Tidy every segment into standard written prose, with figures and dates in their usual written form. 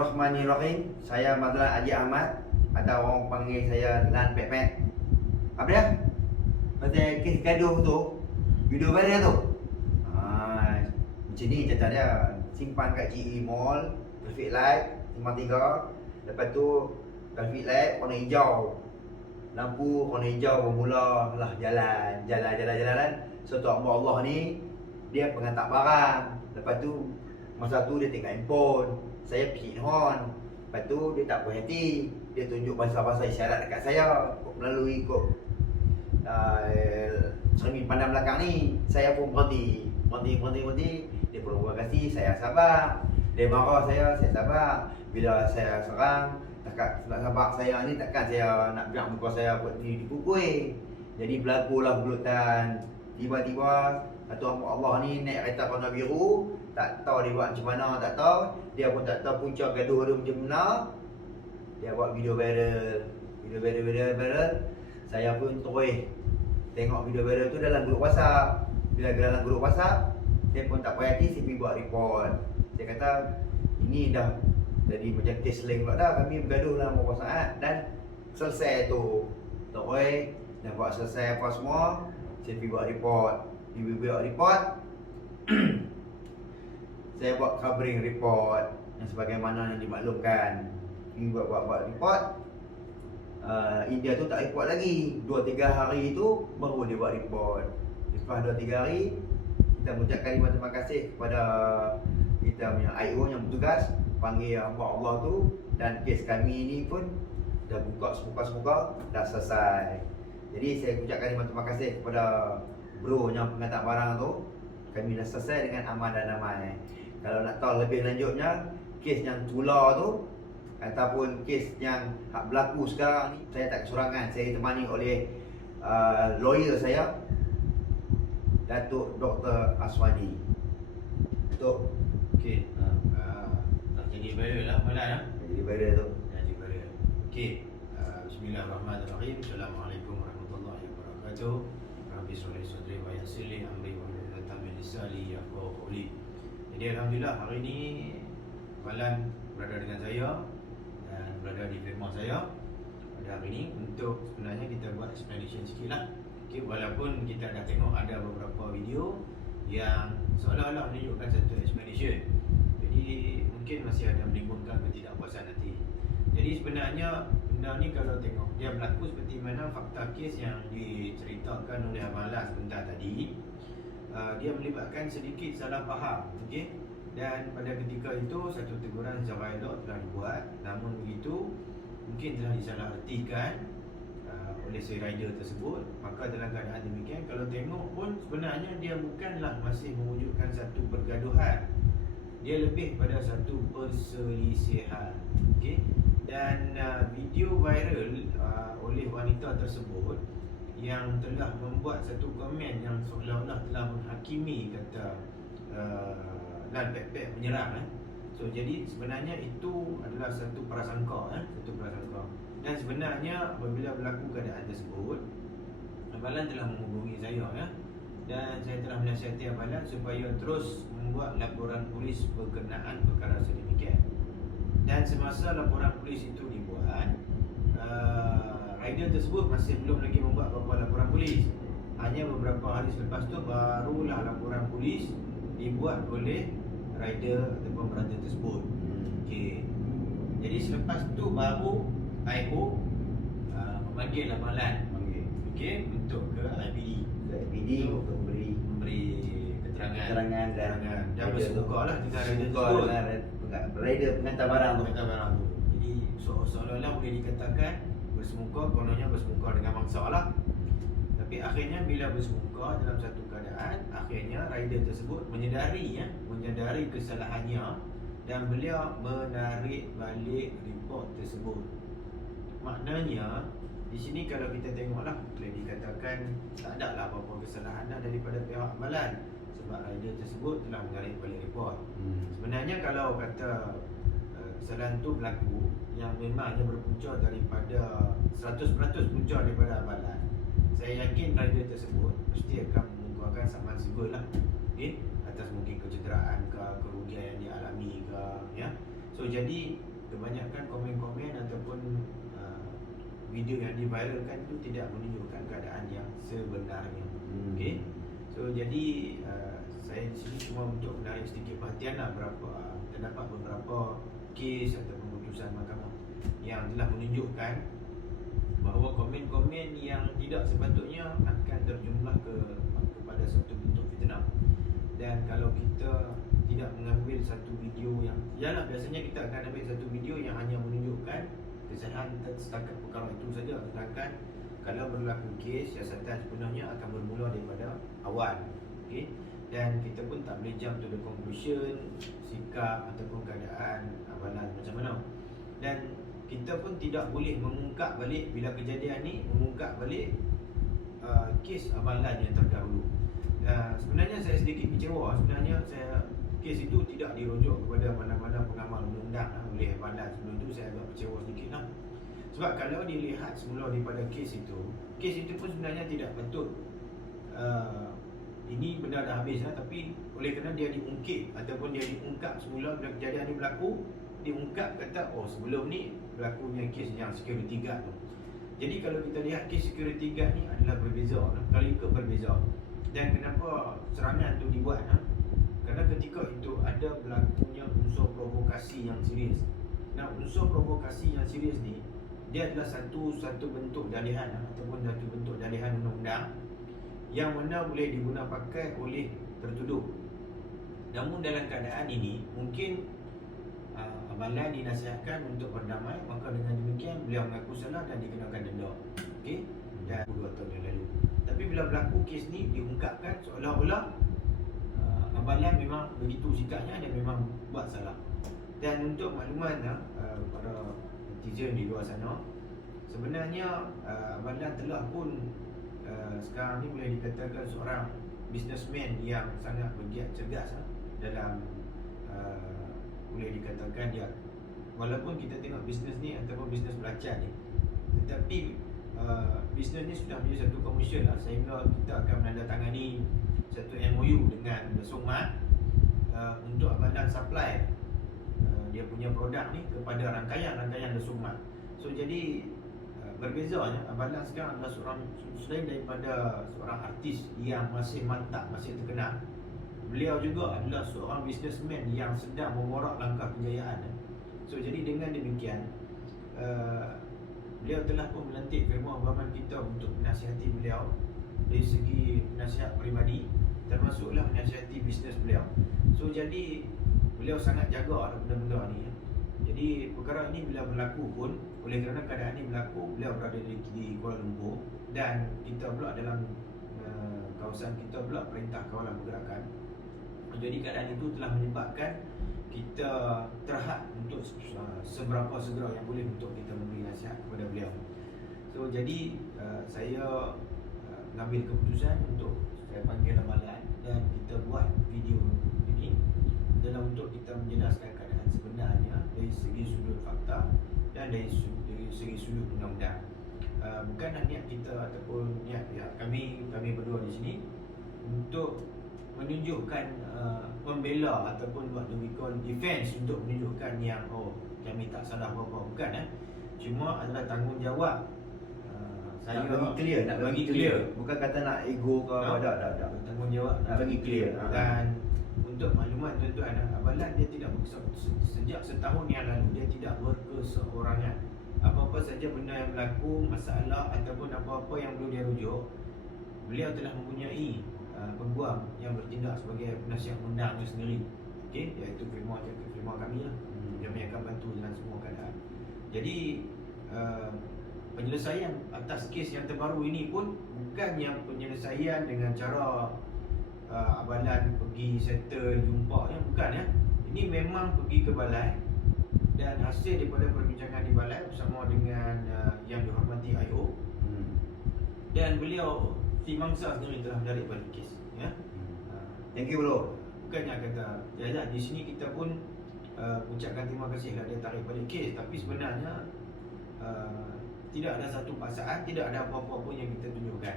Bismillahirrahmanirrahim. Saya Madlan Haji Ahmad atau orang panggil saya Lan Pepet. Apa dia? Pasal kes gaduh tu, video viral tu. Macam ni cerita dia. Simpan kat GE Mall, traffic light, simpan 3. Lepas tu traffic light warna hijau. Lampu warna hijau bermula lah jalan. So tu hamba Allah ni dia penghantar barang. Lepas tu masa tu dia tengok handphone. Saya pin horn. Lepas tu dia tak puas hati. Dia tunjuk bahasa-bahasa isyarat dekat saya melalui cermin pandang belakang ni. Saya pun berhenti. Dia provokasi, saya sabar. Dia marah saya sabar. Bila saya serang, takkan nak sabar saya ni, takkan saya nak biar muka saya buat ni dipukul. Jadi berlakulah belutan. Tiba-tiba satu hamba Allah ni naik kereta warna biru. Tak tahu dia buat macam mana, tak tahu. Dia pun tak tahu punca gaduh dia macam mana. Dia buat video viral. Saya pun terus tengok video viral tu dalam grup WhatsApp. Bila dalam grup WhatsApp, saya pun tak payah hati, saya pergi buat report. Saya kata, ini dah jadi macam kes slang pula dah. Kami bergaduh dalam beberapa saat dan selesai tu. Terus dah buat selesai apa semua, saya pergi buat report. Saya buat covering report yang sebagaimana yang dimaklumkan. Pergi buat report. India tu tak report lagi. 2-3 hari tu baru dia buat report. Lepas 2-3 hari, kita mengucapkan terima kasih kepada kita punya IO yang bertugas panggil hamba Allah tu, dan kes kami ni pun dah buka semoga dah selesai. Jadi saya ucapkan terima kasih kepada bro yang penghantar barang tu. Kami dah selesai dengan aman dan damai. Kalau nak tahu lebih lanjutnya, kes yang tular tu ataupun kes yang berlaku sekarang ni, saya tak kesurangan. Saya ditemani oleh lawyer saya, Datuk Dr. Aswadi. Datuk. Okey. Tak jadi viral lah malam lah. Jadi viral tu. Jadi viral. Okey. Bismillahirrahmanirrahim. Assalamualaikum warahmatullahi wabarakatuh. Rabbi sholli sadri wa yassir li amri wa hlul 'uqdatam min lisani yafqahu qawli. Jadi alhamdulillah hari ni Malan berada dengan saya dan berada di firma saya pada hari ni untuk sebenarnya kita buat explanation sikit lah. Okay, walaupun kita dah tengok ada beberapa video yang seolah-olah menunjukkan satu explanation, jadi mungkin masih ada menimbulkan ketidakpuasan hati. Jadi sebenarnya benda ni kalau tengok dia berlaku seperti mana fakta kes yang diceritakan oleh Abang Las sebentar tadi, dia melibatkan sedikit salah faham. Okay? Dan pada ketika itu satu teguran secara elok telah dibuat, namun begitu mungkin telah disalahartikan oleh si rider tersebut. Maka dalam keadaan demikian, kalau tengok pun sebenarnya dia bukanlah masih mewujudkan satu pergaduhan, dia lebih pada satu perselisihan. Okay? Dan video viral oleh wanita tersebut yang telah membuat satu komen yang seolah-olah telah menghakimi kata Lan Pepet menyerang. So jadi sebenarnya itu adalah satu prasangka. Dan sebenarnya apabila berlaku keadaan tersebut, Abang Lan telah menghubungi saya dan saya telah menasihati Abang Lan supaya terus membuat laporan polis berkenaan perkara sedemikian. Dan semasa laporan polis itu dibuat, rider tersebut masih belum lagi membuat apa-apa laporan polis. Hanya beberapa hari selepas tu barulah laporan polis dibuat oleh rider ataupun brother tersebut. Okey. Jadi selepas tu baru IO memanggil Abang Lan. Okey, untuk ke IPD untuk memberi keterangan dan bersemuka lah dengan rider tersebut. Rider penghantar barang tu. Jadi seolah-olah boleh dikatakan bersemuka, kononnya bersemuka dengan mangsa lah. Tapi akhirnya bila bersemuka dalam satu keadaan, akhirnya rider tersebut menyedari kesalahannya dan beliau menarik balik report tersebut. Maknanya di sini kalau kita tengoklah, boleh dikatakan tak ada lah apa-apa kesalahan daripada pihak Malan, sebab rider tersebut telah menarik balik report. Sebenarnya kalau kata kesalahan tu berlaku yang memangnya berpunca daripada 100% punca daripada Malan, saya yakin rider tersebut mesti akan mengeluarkan saman civil lah, okay? Atas mungkin kecederaan ke, kerugian yang dialami ke, ya. So So jadi kebanyakan komen-komen ataupun video yang diviralkan itu tidak menunjukkan keadaan yang sebenarnya. Okey. So jadi saya di sini cuma untuk menarik sedikit perhatian lah terdapat beberapa kes atau keputusan mahkamah yang telah menunjukkan bahawa komen-komen yang tidak sepatutnya akan terjumlah kepada satu bentuk fitnah. Dan kalau kita tidak mengambil satu video yang biasanya kita akan ambil satu video yang hanya menunjukkan kesalahan setakat perkara itu saja, sedangkan kalau berlaku kes, siasatan sebenarnya akan bermula daripada awal. Okay? Dan kita pun tak boleh jump to the conclusion, sikap ataupun keadaan amalan macam mana. Dan kita pun tidak boleh mengungkap balik bila kejadian ni, mengungkap balik kes amalan yang terdahulu. Sebenarnya saya sedikit kecewa. Sebenarnya kes itu tidak dirujuk kepada mana-mana pengamal undang-undang oleh amalan. Sebelum itu saya agak kecewa sedikit lah. Sebab kalau dilihat semula daripada kes itu pun sebenarnya tidak patut. Ini benda dah habis lah, tapi oleh kerana dia diungkit ataupun dia diungkap semula bila kejadian ini berlaku, diungkap kata sebelum ni berlakunya kes yang security guard tu. Jadi kalau kita lihat kes security guard ni adalah berbeza, kalau ikut berbeza. Dan kenapa serangan tu dibuat? Kerana ketika itu ada berlakunya unsur provokasi yang serius. Nah, unsur provokasi yang serius ni dia adalah satu bentuk dalihan ataupun satu bentuk dalihan undang-undang yang mana boleh diguna pakai oleh tertuduh. Namun dalam keadaan ini mungkin amalan dinasihatkan untuk berdamai, maka dengan demikian beliau mengaku salah dan dikenakan denda. Okey, dan 2 tahun yang lalu. Tapi bila berlaku kes ni diungkapkan seolah-olah amalan memang begitu sikapnya dan memang buat salah. Dan untuk makluman para netizen di luar sana, sebenarnya amalan telah pun sekarang ni boleh dikatakan seorang businessman yang sangat bergiat cergas dalam boleh dikatakan dia, walaupun kita tengok bisnes ni ataupun bisnes belacan ni, tetapi bisnes ni sudah menjadi satu komersial sehingga kita akan menandatangani satu MOU dengan Besong Mat untuk amalan supply dia punya produk ni kepada rangkaian Besong Mat. So jadi berbezanya amalan sekarang adalah seorang, selain daripada seorang artis yang masih mantap, masih terkenal, beliau juga adalah seorang businessman yang sedang mengorak langkah kejayaan. So jadi dengan demikian beliau telah pun melantik firma Abang kita untuk menasihati beliau dari segi nasihat peribadi, termasuklah menasihati bisnes beliau. So jadi beliau sangat jaga benda-benda ni. Jadi perkara ini bila berlaku pun, oleh kerana keadaan ini berlaku, beliau berada di Kuala Lumpur dan kita pula dalam kawasan kita pula perintah kawalan pergerakan. Jadi keadaan itu telah menyebabkan kita terhad untuk seberapa segera yang boleh untuk kita memberi nasihat kepada beliau. So jadi saya mengambil keputusan untuk saya panggil amalan dan kita buat video ini dalam untuk kita menjelaskan keadaan sebenarnya dari segi sudut fakta dan dari segi sudut undang-undang. Bukanlah niat kita ataupun niat kami berdua di sini untuk menunjukkan membela ataupun what we call defense, untuk menunjukkan yang kami tak salah apa-apa, bukan cuma adalah tanggungjawab saya nak bagi clear, bagi clear. Bukan kata nak ego ke apa, tak. Tanggungjawab nak bagi clear. Dan untuk maklumat tuan-tuan, amalan dia tidak sejak setahun yang lalu dia tidak berkeseorangan. Apa-apa saja benda yang berlaku, masalah ataupun apa-apa yang perlu dia rujuk, beliau telah mempunyai peguam yang bertindak sebagai penasihat undang itu sendiri. Okey, iaitu firma kami lah. Yang akan bantu dalam semua keadaan. Jadi penyelesaian atas kes yang terbaru ini pun bukan yang penyelesaian dengan cara amalan pergi settle jumpa, bukan Ini memang pergi ke balai dan hasil daripada perbincangan di balai bersama dengan yang dihormati IO, dan beliau si mangsa sendiri telah menarik balik kes. Thank you bro. Bukannya kata di sini kita pun ucapkan terima kasihlah dia tarik balik kes, tapi sebenarnya tidak ada satu paksaan, tidak ada apa-apa pun yang kita tunjukkan.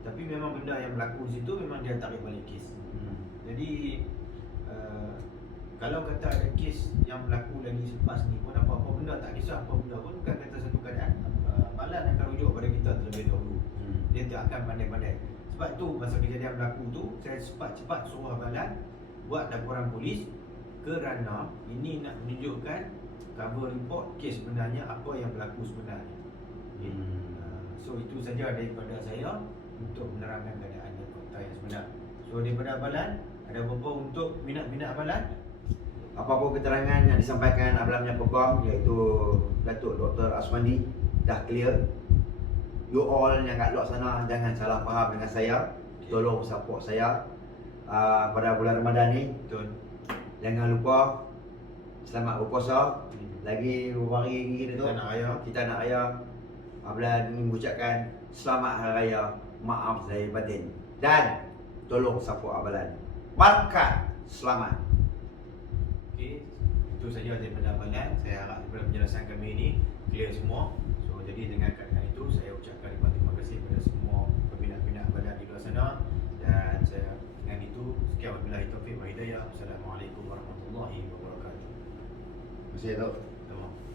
Tapi memang benda yang berlaku di situ memang dia tarik balik kes. Jadi kalau kata ada kes yang berlaku lagi selepas ni pun apa-apa benda, tak kisah apa benda pun, bukan kata satu keadaan amalan akan rujuk kepada kita terlebih dahulu. Dia tak akan pandai-pandai. Sebab tu masa kejadian berlaku tu, saya cepat-cepat suruh amalan buat laporan polis, kerana ini nak menunjukkan cover report kes sebenarnya, apa yang berlaku sebenarnya. So itu saja daripada saya untuk menerangkan keadaan dan fakta yang sebenar. So daripada amalan, ada apa-apa untuk minat-minat amalan? Apa-apa keterangan yang disampaikan amalannya Pegam, iaitu Datuk Dr. Aswandi, dah clear. You all yang kat luar sana jangan salah faham dengan saya. Tolong support saya pada bulan Ramadan ni. Betul. Jangan lupa selamat berpuasa. Lagi beberapa hari lagi kita tu Kita nak raya. Kita nak raya. Amalan ingin mengucapkan selamat hari raya, maaf zahir batin, dan tolong support amalan. Berkat, selamat. Okey, itu saja daripada amalan. Saya harap daripada penjelasan kami ini clear semua. So jadi dengan keadaan itu, saya ucapkan terima kasih kepada semua peminat-peminat amalan di luar sana. Dan saya dengan itu, sekian wabillahi taufiq wa hidayah. Assalamualaikum warahmatullahi wabarakatuh. Terima kasih, Tok. Terima kasih.